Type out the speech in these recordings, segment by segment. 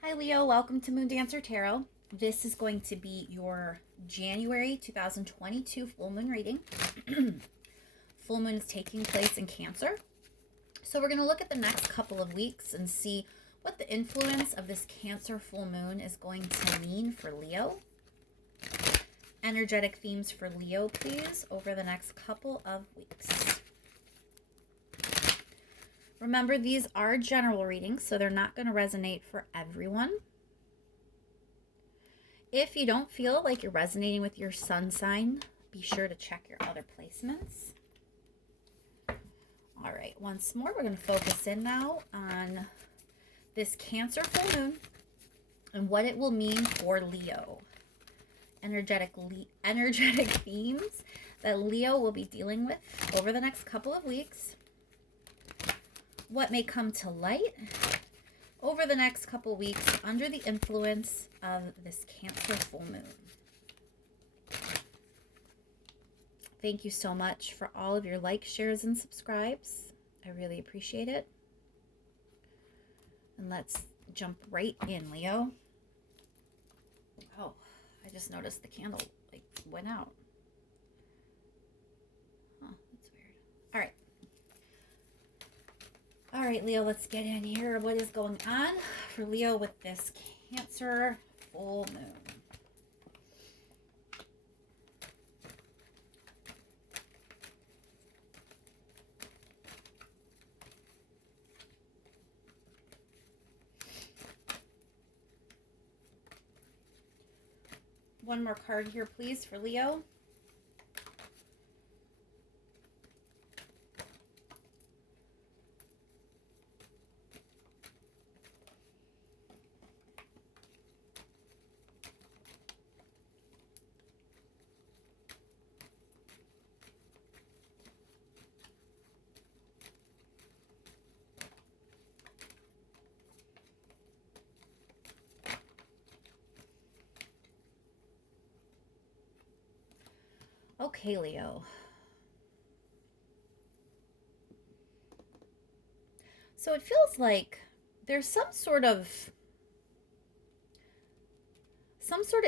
Hi Leo, welcome to Moon Dancer Tarot. This is going to be your January 2022 full moon reading. Full moon is taking place in Cancer. So we're going to look at the next couple of weeks and see what the influence of this Cancer full moon is going to mean for Leo. Energetic themes for Leo, please, over the next couple of weeks. Remember, these are general readings, so they're not going to resonate for everyone. If you don't feel like you're resonating with your sun sign, be sure to check your other placements. All right, once more, we're going to focus in now on this Cancer full moon and what it will mean for Leo. Energetic themes that Leo will be dealing with over the next couple of weeks. What may come to light over the next couple weeks under the influence of this Cancer full moon. Thank you so much for all of your likes, shares, and subscribes. I really appreciate it. And let's jump right in, Leo. Oh, I just noticed the candle went out. Oh, that's weird. All right. All right, Leo, let's get in here. What is going on for Leo with this Cancer full moon? One more card here, please, for Leo. Okay, Leo. So it feels like there's some sort of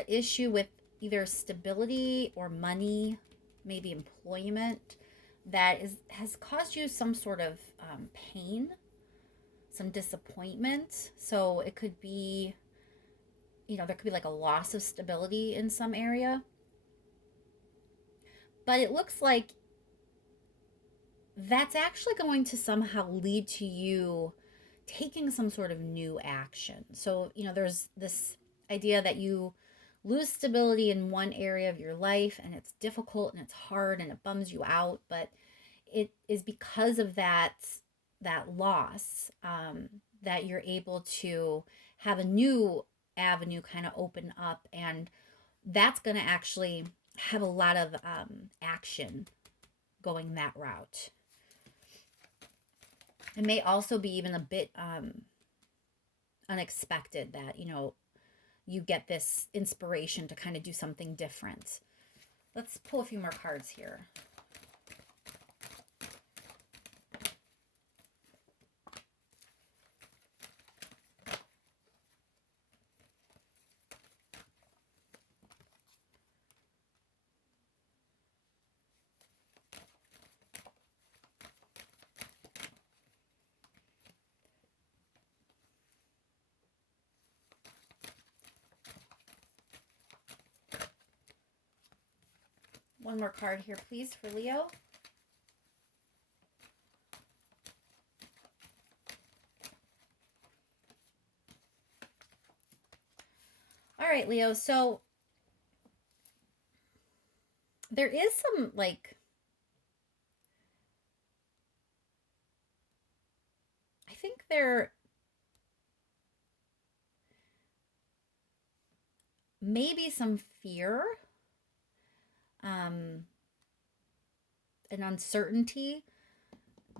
issue with either stability or money, maybe employment, that has caused you some sort of pain, some disappointment. So it could be, there could be like a loss of stability in some area. But it looks like that's actually going to somehow lead to you taking some sort of new action. So, there's this idea that you lose stability in one area of your life and it's difficult and it's hard and it bums you out, but it is because of that loss that you're able to have a new avenue kind of open up, and that's going to actually have a lot of action going that route. It may also be even a bit unexpected that, you get this inspiration to kind of do something different. Let's pull a few more cards here. One more card here, please, for Leo. All right, Leo. So there is some I think there may be some fear, an uncertainty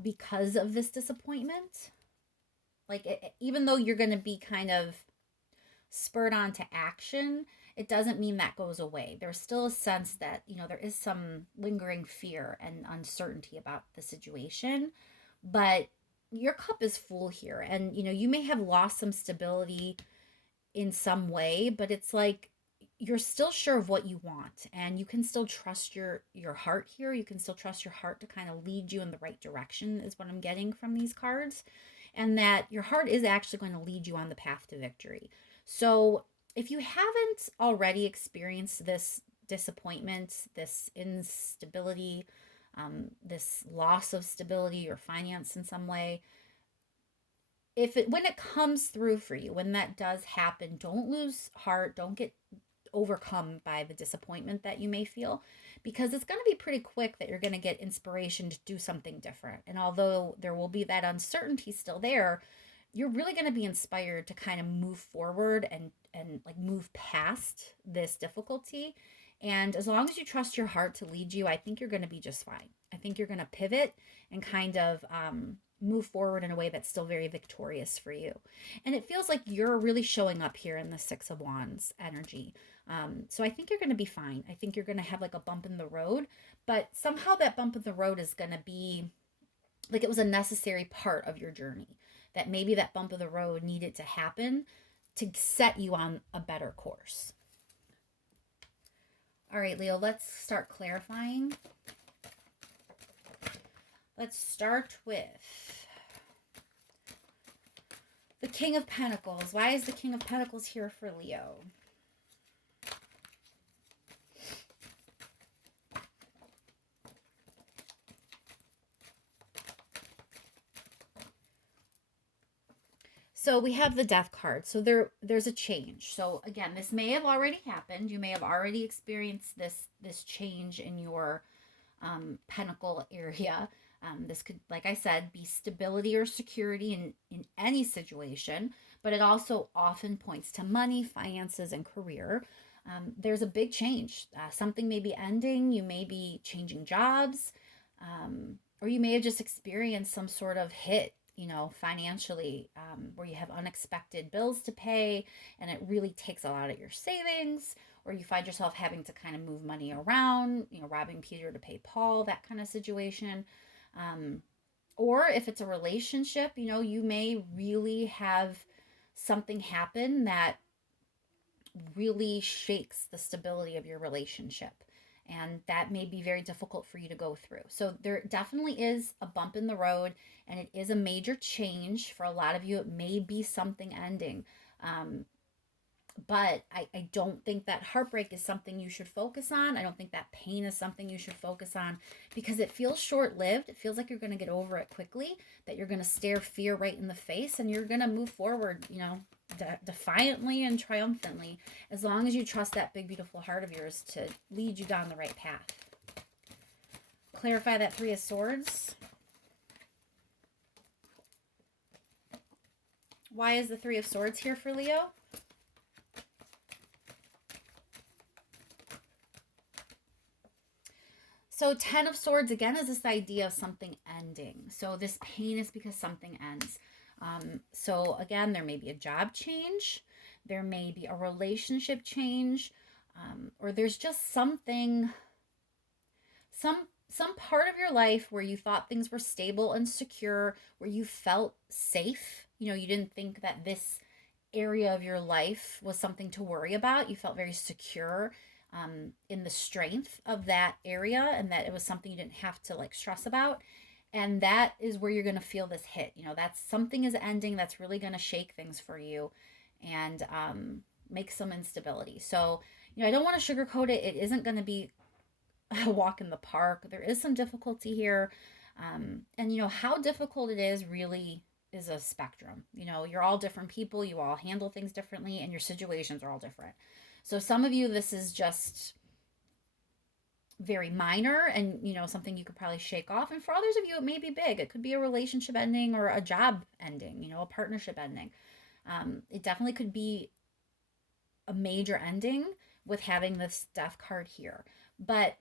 because of this disappointment. Even though you're going to be kind of spurred on to action, it doesn't mean that goes away. There's still a sense that, there is some lingering fear and uncertainty about the situation, but your cup is full here. And, you may have lost some stability in some way, but it's like you're still sure of what you want, and you can still trust your heart here. You can still trust your heart to kind of lead you in the right direction, is what I'm getting from these cards. And that your heart is actually going to lead you on the path to victory. So if you haven't already experienced this disappointment, this instability, this loss of stability or finance in some way, when it comes through for you, when that does happen, don't lose heart. Don't get overcome by the disappointment that you may feel, because it's going to be pretty quick that you're going to get inspiration to do something different. And although there will be that uncertainty still there, you're really going to be inspired to kind of move forward and like move past this difficulty. And as long as you trust your heart to lead you, I think you're going to be just fine. I think you're going to pivot and kind of move forward in a way that's still very victorious for you. And it feels like you're really showing up here in the Six of Wands energy. So I think you're going to be fine. I think you're going to have like a bump in the road, but somehow that bump in the road is going to be like it was a necessary part of your journey, that maybe that bump of the road needed to happen to set you on a better course. All right, Leo, let's start clarifying. Let's start with the King of Pentacles. Why is the King of Pentacles here for Leo? So we have the Death card. So there's a change. So again, this may have already happened. You may have already experienced this change in your pentacle area. This could, like I said, be stability or security in any situation, but it also often points to money, finances, and career. There's a big change. Something may be ending. You may be changing jobs, or you may have just experienced some sort of hit, financially, where you have unexpected bills to pay and it really takes a lot of your savings, or you find yourself having to kind of move money around, robbing Peter to pay Paul, that kind of situation. Or if it's a relationship, you may really have something happen that really shakes the stability of your relationship. And that may be very difficult for you to go through. So there definitely is a bump in the road, and it is a major change. For a lot of you, it may be something ending. But I don't think that heartbreak is something you should focus on. I don't think that pain is something you should focus on, because it feels short-lived. It feels like you're going to get over it quickly, that you're going to stare fear right in the face, and you're going to move forward, defiantly and triumphantly, as long as you trust that big, beautiful heart of yours to lead you down the right path. Clarify that Three of Swords. Why is the Three of Swords here for Leo? So 10 of Swords, again, is this idea of something ending. So this pain is because something ends. So again, there may be a job change. There may be a relationship change. Or there's just something, some part of your life where you thought things were stable and secure, where you felt safe. You didn't think that this area of your life was something to worry about. You felt very secure in the strength of that area, and that it was something you didn't have to stress about. And that is where you're going to feel this hit. That's something is ending that's really going to shake things for you and make some instability. So, I don't want to sugarcoat it. It isn't going to be a walk in the park. There is some difficulty here. And how difficult it is really is a spectrum. You're all different people. You all handle things differently, and your situations are all different. So some of you, this is just very minor and, something you could probably shake off. And for others of you, it may be big. It could be a relationship ending or a job ending, a partnership ending. It definitely could be a major ending with having this Death card here. But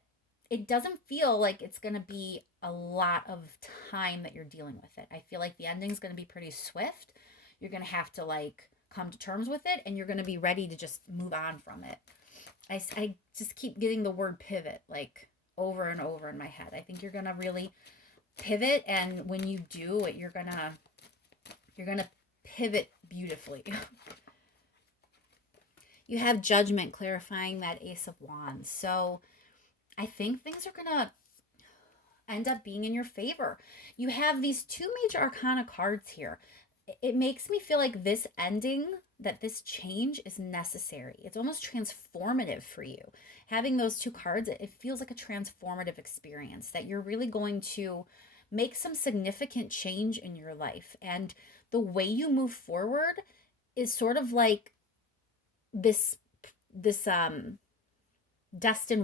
it doesn't feel like it's going to be a lot of time that you're dealing with it. I feel like the ending is going to be pretty swift. You're going to have to come to terms with it, and you're going to be ready to just move on from it. I just keep getting the word pivot over and over in my head. I think you're going to really pivot, and when you do it, you're going to pivot beautifully. You have Judgment, clarifying that Ace of Wands. So I think things are going to end up being in your favor. You have these two major arcana cards here. It makes me feel like this ending, that this change is necessary. It's almost transformative for you. Having those two cards, it feels like a transformative experience that you're really going to make some significant change in your life. And the way you move forward is sort of like this destined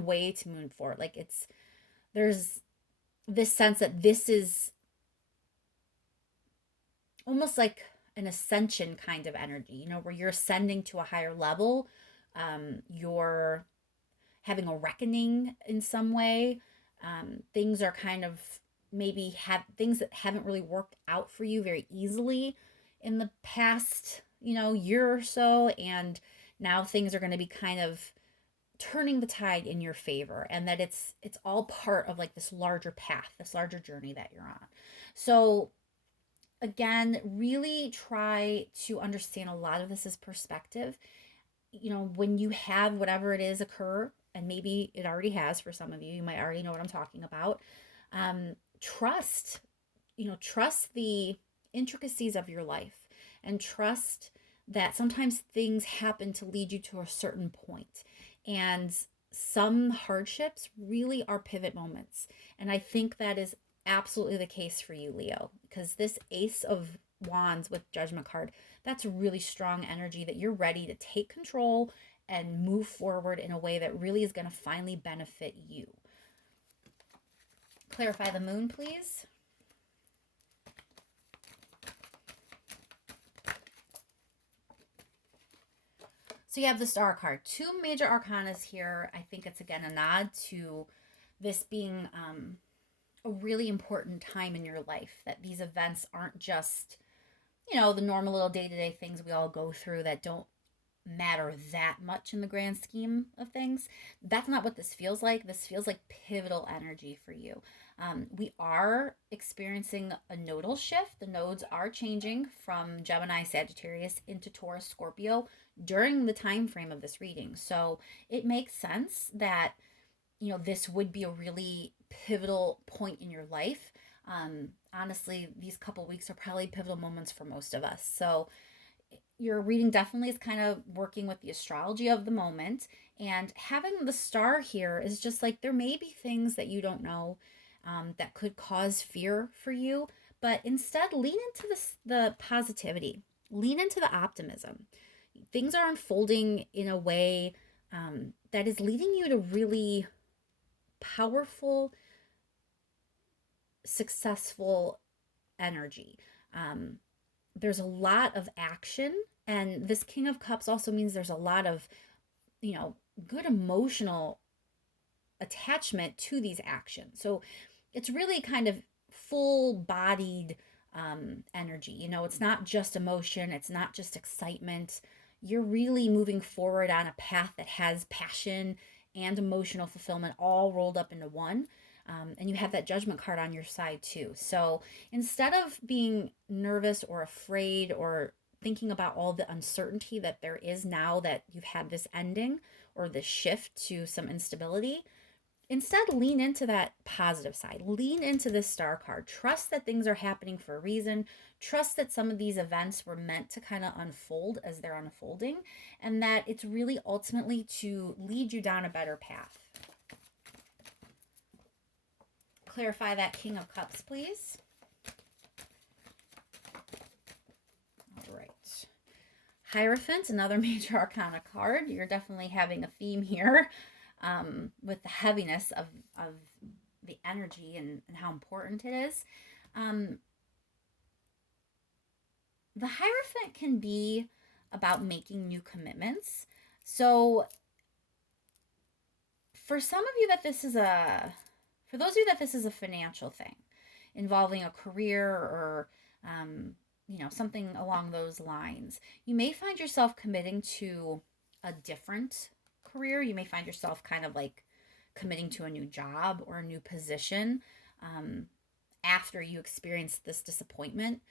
way to move forward. Like there's this sense that this is almost like an ascension kind of energy, where you're ascending to a higher level. You're having a reckoning in some way. Things are kind of maybe have things that haven't really worked out for you very easily in the past, year or so. And now things are going to be kind of turning the tide in your favor, and that it's all part of like this larger path, this larger journey that you're on. So again, really try to understand a lot of this is perspective. When you have whatever it is occur, and maybe it already has for some of you, you might already know what I'm talking about. Trust, trust the intricacies of your life, and trust that sometimes things happen to lead you to a certain point. And some hardships really are pivot moments. And I think that is absolutely the case for you, Leo, because this Ace of Wands with Judgment card, that's really strong energy that you're ready to take control and move forward in a way that really is going to finally benefit you. Clarify the Moon, please. So you have the Star card. Two major arcanas here. I think it's again a nod to this being a really important time in your life, that these events aren't just, the normal little day-to-day things we all go through that don't matter that much in the grand scheme of things. That's not what this feels like. This feels like pivotal energy for you. We are experiencing a nodal shift. The nodes are changing from Gemini, Sagittarius into Taurus, Scorpio during the time frame of this reading. So it makes sense that this would be a really pivotal point in your life. Honestly, these couple weeks are probably pivotal moments for most of us. So your reading definitely is kind of working with the astrology of the moment. And having the star here is just like, there may be things that you don't know that could cause fear for you, but instead lean into the positivity, lean into the optimism. Things are unfolding in a way that is leading you to really powerful, successful energy. There's a lot of action, and this King of Cups also means there's a lot of, good emotional attachment to these actions. So it's really kind of full-bodied energy. It's not just emotion, it's not just excitement. You're really moving forward on a path that has passion and emotional fulfillment all rolled up into one. And you have that Judgment card on your side too. So instead of being nervous or afraid or thinking about all the uncertainty that there is now that you've had this ending or this shift to some instability, instead lean into that positive side. Lean into this Star card. Trust that things are happening for a reason. Trust that some of these events were meant to kind of unfold as they're unfolding, and that it's really ultimately to lead you down a better path. Clarify that King of Cups, please. All right. Hierophant, another major arcana card. You're definitely having a theme here with the heaviness of the energy and how important it is. The Hierophant can be about making new commitments. So for some of you for those of you that this is a financial thing involving a career or, something along those lines, you may find yourself committing to a different career. You may find yourself kind of like committing to a new job or a new position after you experience this disappointment.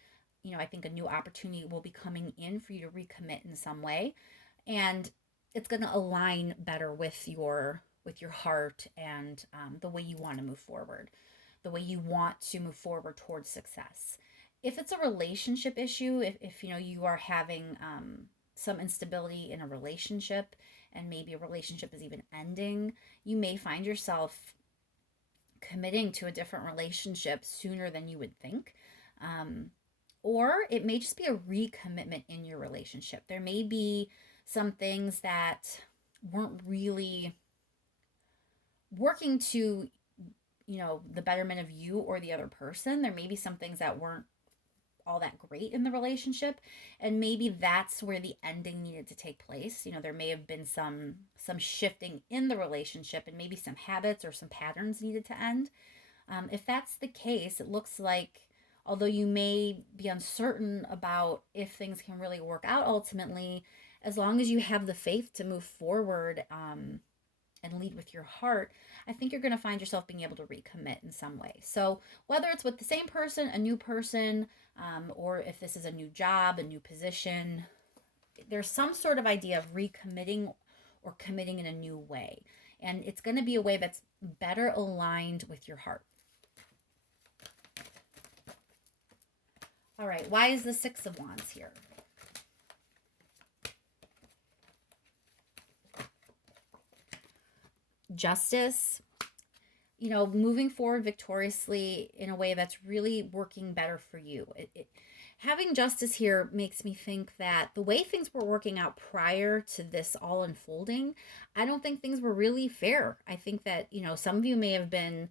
I think a new opportunity will be coming in for you to recommit in some way. And it's going to align better with your heart and the way you want to move forward, the way you want to move forward towards success. If it's a relationship issue, if you know you are having some instability in a relationship, and maybe a relationship is even ending, you may find yourself committing to a different relationship sooner than you would think. Um, or it may just be a recommitment in your relationship. There may be some things that weren't really working to, you know, the betterment of you or the other person. There may be some things that weren't all that great in the relationship, and maybe that's where the ending needed to take place. You know, there may have been some shifting in the relationship, and maybe some habits or some patterns needed to end. If that's the case, it looks like, although you may be uncertain about if things can really work out ultimately, as long as you have the faith to move forward and lead with your heart, I think you're going to find yourself being able to recommit in some way. So, whether it's with the same person, a new person, or if this is a new job, a new position, there's some sort of idea of recommitting or committing in a new way. And it's going to be a way that's better aligned with your heart. All right, why is the Six of Wands here? Justice, you know, moving forward victoriously in a way that's really working better for you. Having justice here makes me think that the way things were working out prior to this all unfolding, I don't think things were really fair. I think that, you know, some of you may have been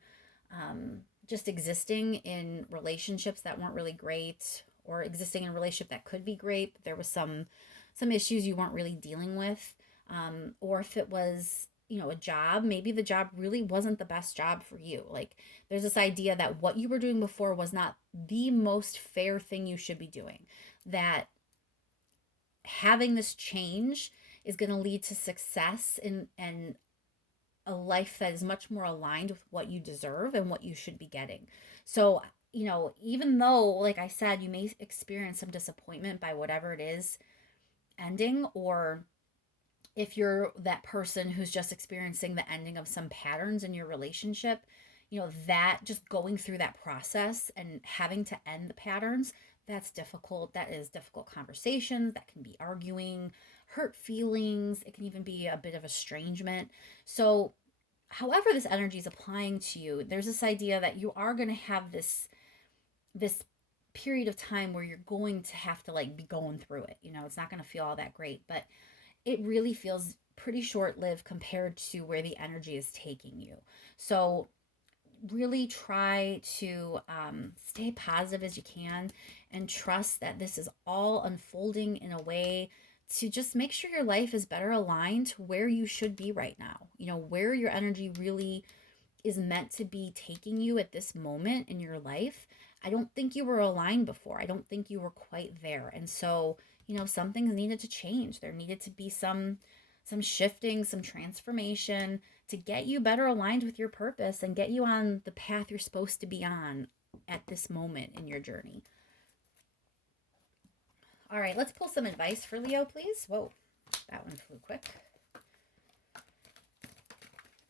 just existing in relationships that weren't really great, or existing in a relationship that could be great, but there was some issues you weren't really dealing with. Or if it was, you know, a job, maybe the job really wasn't the best job for you. Like, there's this idea that what you were doing before was not the most fair thing you should be doing, that having this change is going to lead to success and a life that is much more aligned with what you deserve and what you should be getting. So, you know, even though, like I said, you may experience some disappointment by whatever it is ending, or if you're that person who's just experiencing the ending of some patterns in your relationship, you know, that just going through that process and having to end the patterns, that's difficult. That is difficult conversations, that can be arguing, hurt feelings, it can even be a bit of estrangement. So, however this energy is applying to you, there's this idea that you are going to have this period of time where you're going to have to like be going through it. You know, it's not going to feel all that great, but it really feels pretty short lived compared to where the energy is taking you. So, really try to stay positive as you can and trust that this is all unfolding in a way to just make sure your life is better aligned to where you should be right now. You know, where your energy really is meant to be taking you at this moment in your life. I don't think you were aligned before. I don't think you were quite there. And so, you know, some things needed to change. There needed to be some shifting, some transformation to get you better aligned with your purpose and get you on the path you're supposed to be on at this moment in your journey. All right, let's pull some advice for Leo, please. Whoa, that one flew quick.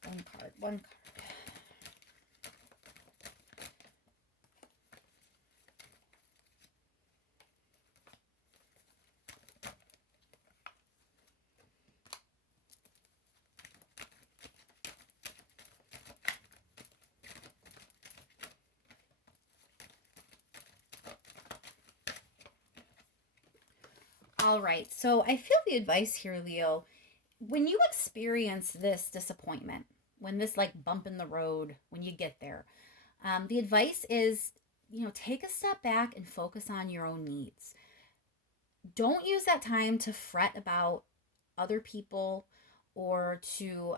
One card. All right, so I feel the advice here, Leo. When you experience this disappointment, when this like bump in the road, when you get there, the advice is, you know, take a step back and focus on your own needs. Don't use that time to fret about other people, or to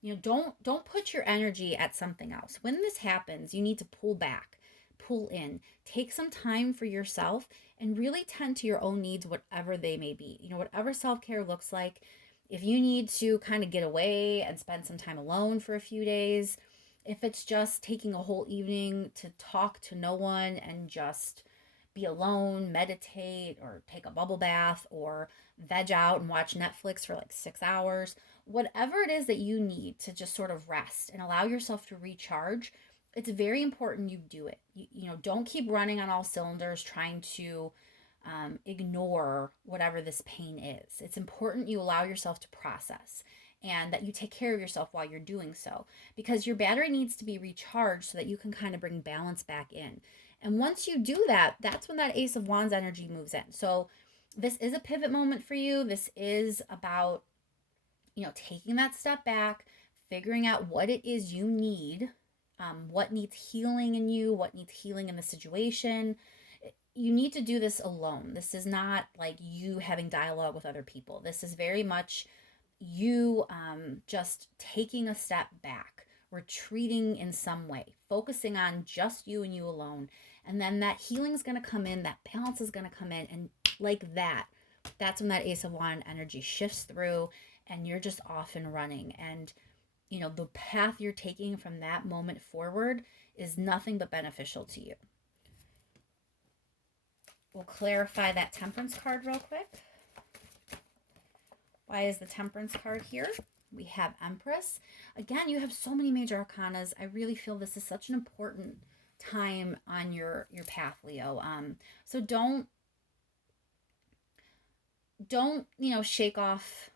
you know, don't put your energy at something else. When this happens, you need to pull back, pull in, take some time for yourself, and really tend to your own needs, whatever they may be. You know, whatever self-care looks like. If you need to kind of get away and spend some time alone for a few days, if it's just taking a whole evening to talk to no one and just be alone, meditate, or take a bubble bath, or veg out and watch Netflix for like 6 hours. Whatever it is that you need to just sort of rest and allow yourself to recharge, it's very important you do it. Don't keep running on all cylinders trying to ignore whatever this pain is. It's important you allow yourself to process and that you take care of yourself while you're doing so, because your battery needs to be recharged so that you can kind of bring balance back in. And once you do that, that's when that Ace of Wands energy moves in. So this is a pivot moment for you. This is about, taking that step back, figuring out what it is you need, what needs healing in you, what needs healing in the situation. You need to do this alone. This is not like you having dialogue with other people. This is very much you just taking a step back, retreating in some way, focusing on just you and you alone. And then that healing is going to come in, that balance is going to come in. And like that, that's when that Ace of Wands energy shifts through and you're just off and running. And, the path you're taking from that moment forward is nothing but beneficial to you. We'll clarify that Temperance card real quick. Why is the Temperance card here? We have Empress. Again, you have so many major arcanas. I really feel this is such an important time on your path, Leo. So don't shake off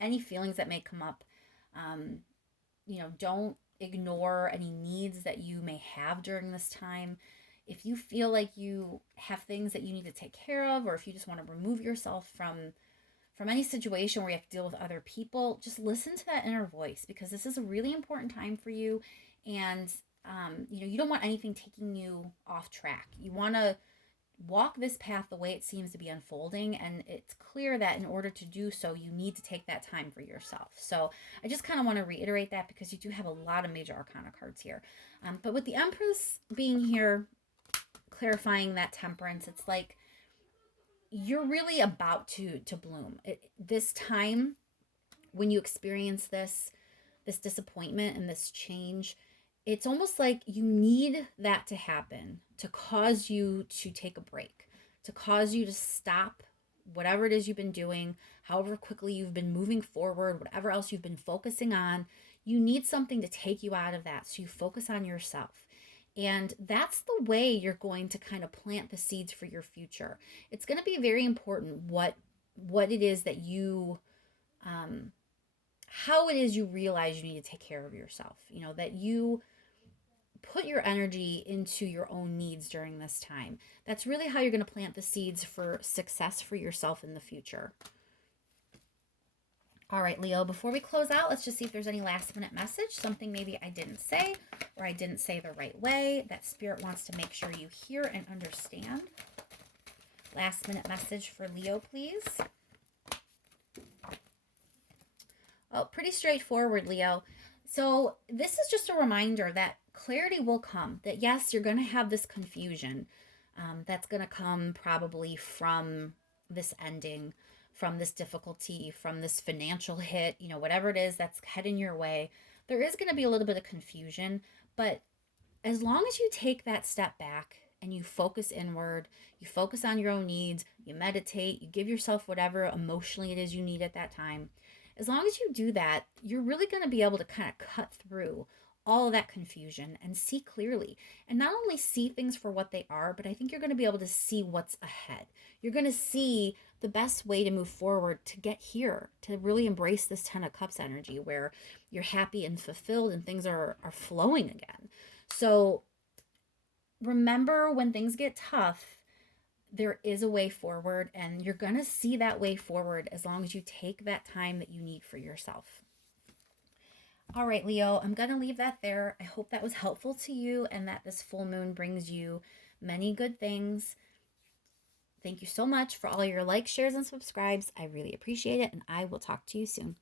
any feelings that may come up. Don't ignore any needs that you may have during this time. If you feel like you have things that you need to take care of, or if you just want to remove yourself from any situation where you have to deal with other people, just listen to that inner voice, because this is a really important time for you. And, you don't want anything taking you off track. You want to walk this path the way it seems to be unfolding. And it's clear that in order to do so, you need to take that time for yourself. So I just kind of want to reiterate that, because you do have a lot of major arcana cards here. But with the Empress being here, clarifying that Temperance, it's like you're really about to bloom. This time when you experience this disappointment and this change, it's almost like you need that to happen to cause you to take a break, to cause you to stop whatever it is you've been doing, however quickly you've been moving forward, whatever else you've been focusing on. You need something to take you out of that, so you focus on yourself. And that's the way you're going to kind of plant the seeds for your future. It's going to be very important what it is that you, how it is you realize you need to take care of yourself. That you put your energy into your own needs during this time. That's really how you're going to plant the seeds for success for yourself in the future. All right, Leo, before we close out, let's just see if there's any last minute message, something maybe I didn't say or I didn't say the right way that Spirit wants to make sure you hear and understand. Last minute message for Leo, please. Oh, pretty straightforward, Leo. So this is just a reminder that clarity will come, that yes, you're going to have this confusion that's going to come probably from this ending, from this difficulty, from this financial hit, whatever it is that's heading your way. There is going to be a little bit of confusion, but as long as you take that step back and you focus inward, you focus on your own needs, you meditate, you give yourself whatever emotionally it is you need at that time. As long as you do that, you're really going to be able to kind of cut through all of that confusion and see clearly. And not only see things for what they are, but I think you're going to be able to see what's ahead. You're going to see the best way to move forward to get here, to really embrace this Ten of Cups energy where you're happy and fulfilled and things are flowing again. So remember, when things get tough, there is a way forward, and you're going to see that way forward as long as you take that time that you need for yourself. All right, Leo, I'm going to leave that there. I hope that was helpful to you and that this full moon brings you many good things. Thank you so much for all your likes, shares, and subscribes. I really appreciate it, and I will talk to you soon.